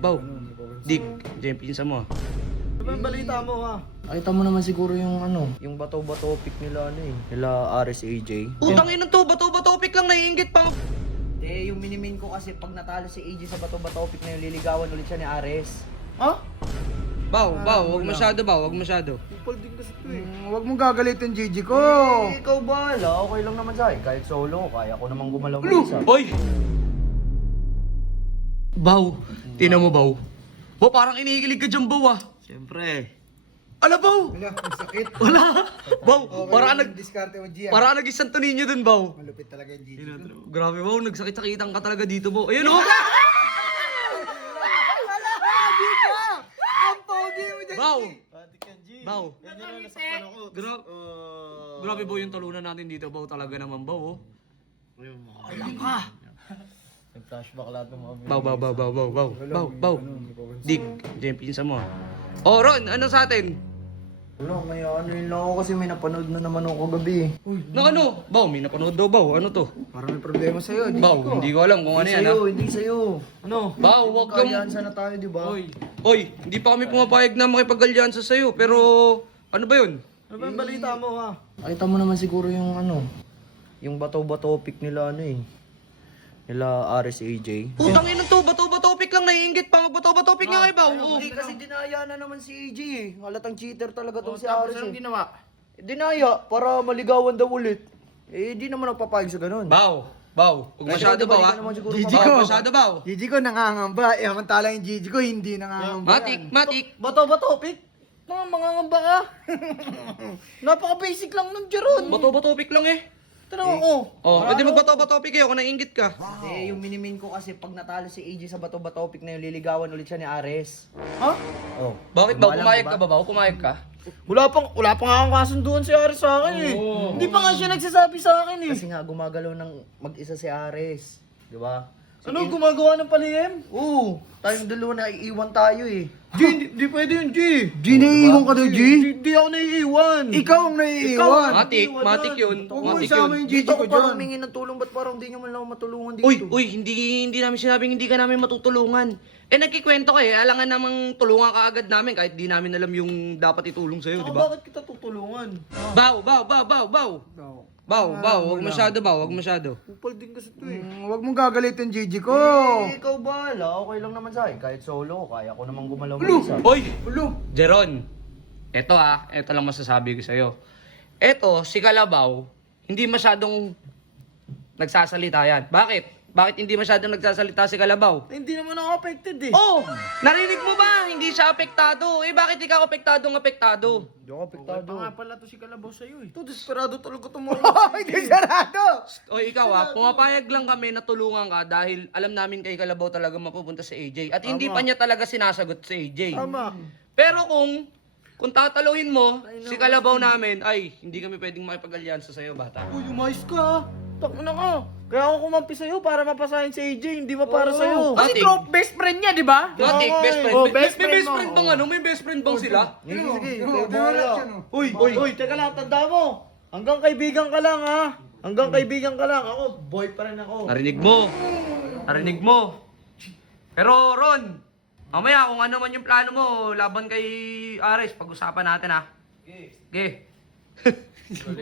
Baw. Dik, diyan pinsan mo. Ano ba yung balita mo ha? Nakita mo naman siguro yung yung bato-bato pick nila nila RSAJ. Utang ina to, bato topic lang naiinggit pa. Yung minimin ko kasi pag natalo si AJ sa bato-bato pick na yung liligawan ulit siya ni Ares. Ha? Baw, wag masyado. Kupal din kasi ito eh. Huwag mong gagalitin Gigi ko. Ikaw bahala, okay lang naman sa akin. Kahit solo, kaya ko namang gumalaw ng isa. Hoy! Baw, tina mo baw. Baw, parang iniikilig ka dyan baw ah. Siyempre. Ala baw! Wala, ang sakit. Wala! Baw, Okay, parang diskarte mo, Gia. Parang nag-isanto ninyo dun baw. Malupit talaga yung Gigi. Grabe baw, nagsakit-sakitan ka talaga dito baw. Ayun oh! Ang pogi mo dyan. Baw! Patik yan, G. Baw! Yan yun ang nasakpan ako. Grabe baw yung talunan natin dito baw talaga naman baw oh. Nag-flashback lahat ng mga Baw. Dik, diyan pinsan mo. Oh Ron, ano sa atin? Wala, may yun lang ako kasi may napanood na naman ako kagabi. Na ano? Baw, may napanood daw baw. Ano to? Parang may problema sa'yo, Gigi Baw, ko. hindi ko alam kung ano yan ah. Hindi sa'yo. Ano? Baw, wag kang... Kalyansa na tayo, di ba? Hoy, hindi pa kami pumapayag na makipag-alyansa sa'yo, pero ano ba yun? Ano ba yung balita mo ha? Nakita mo naman siguro yung yung bato-bato pick nila nila RSAJ. Putang ina to, bato-topic lang naiinggit pa, magbato-topic nga kayo ba? Oo. Kasi dinaya na naman si AJ eh. Halatang cheater talaga tong si Tapos Ares anong eh. ginawa? Dinaya para maligawan daw ulit. Di naman nagpapayag sa ganun. Baw, huwag masyado baw ha. Gigi Baw, ko. masyado baw. Gigi ko nangangamba. Samantala yung Gigi ko hindi nangangamba. Matik. Bato-bato, pick? Mga ngamba ka. Napaka-basic lang nun, Jeron. Bato-topic lang eh. Tanong ako. Oh, pwede magbato-topic kayo kung naiinggit ka. Yung minimin ko kasi pag natalo si AJ sa bato-bato pick na yung liligawan ulit siya ni Ares. Ha? Oh. Bakit baw, pumayag ka ba baw? Pumayag ka? Wala pa nga akong kasunduan si Ares sa akin eh. Hindi pa nga siya nagsasabi sa akin eh. Kasi nga gumagalaw ng mag-isa si Ares. Di ba? Ano, gumagawa ng palihim? Oo. Tayong dalawa na iiwan tayo eh. G, hindi pwede yun, G. G, naiiwan ka daw, G? Hindi ako naiiwan. Ikaw ang naiiwan. Matik yun. Huwag mo Matik isama yun. yung Gigi Dito ko ako parang dyan. humingi ng tulong, ba't parang hindi nyo man lang ako matulungan dito? Uy, hindi namin sinabing hindi ka namin matutulungan. Nagkikwento ka alangan namang tulungan ka agad namin kahit di namin alam yung dapat itulong sa'yo, di ba? Bakit kita tutulungan? Baw. Wag masyado. Kupal din kasi ito eh. Huwag mong gagalitin Gigi ko. Ikaw bahala, okay lang naman sa akin. Kahit solo, kaya ko namang gumalaw ng isa. Hoy! Jeron, eto lang masasabi ko sa'yo. Eto, si Kalabaw, hindi masyadong nagsasalita yan. Bakit? Bakit hindi masyadong nagsasalita si Kalabaw? Hindi naman ako affected eh. Oh! Narinig mo ba? Hindi siya apektado. Bakit ikaw apektado? Hindi ako apektado. Pa nga pala to si Kalabaw sa'yo eh. Ito, desperado talaga ito Hindi sarado. O ikaw pumapayag lang kami na tulungan ka dahil alam namin kay Kalabaw talaga mapupunta si AJ. At hindi pa niya talaga sinasagot si AJ. Tama. Pero kung tataluhin mo, si Kalabaw namin, ay, hindi kami pwedeng makipag-alyansa sa'yo, bata. Uy, umayos ka. Takina ka. Kaya ako kumampi sa'yo para mapasahin si AJ, hindi ba para sa'yo? Kasi best friend niya, di ba? Matik, best friend. Oh, May best best friend friend mo. bang ano? May best friend bang sila? Sige, Wala siya, no? Uy, teka lang, tanda mo. Hanggang kaibigan ka lang ha. Hanggang kaibigan ka lang. Ako, boy pa rin ako. Narinig mo. Pero Ron, mamaya kung ano man yung plano mo, laban kay Ares, pag-usapan natin ha. Okay.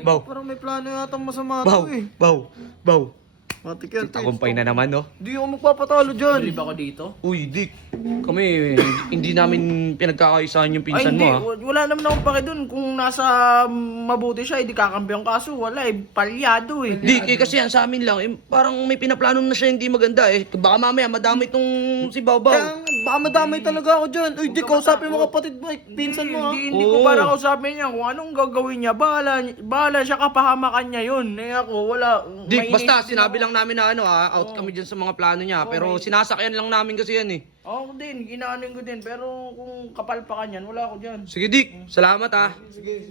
Baw. Parang may plano yata masama to eh. Baw. Matik yan. Tagumpay na naman, no? Hindi ako magpapatalo dyan. Uy, Dick. Kami, hindi namin pinagkakaisahan yung Ay, pinsan hindi. mo, ha? Wala naman akong pake dun. Kung nasa mabuti siya, hindi kakampi ang kaso. Wala eh. Palyado eh. Dick, kasi yan sa amin lang, parang may pinaplano na siya hindi maganda eh. Baka mamaya madami itong si Bawbaw. Kaya baka madamay talaga ako dyan. Uy, di kausapin mo kapatid mo. Pinsan mo ha. Hindi ko Oo. para kausapin niya kung anong gagawin niya. Bahala siya, kapahamakan niya yun. Eh ako, wala. Dick, May basta inisip din sinabi ako. lang namin na out kami dyan sa mga plano niya. Pero sinasakyan lang namin kasi yan eh. Ako din, ginaanin ko din. Pero kung kapal pa kanyan, wala ako dyan. Sige Dick, salamat ah.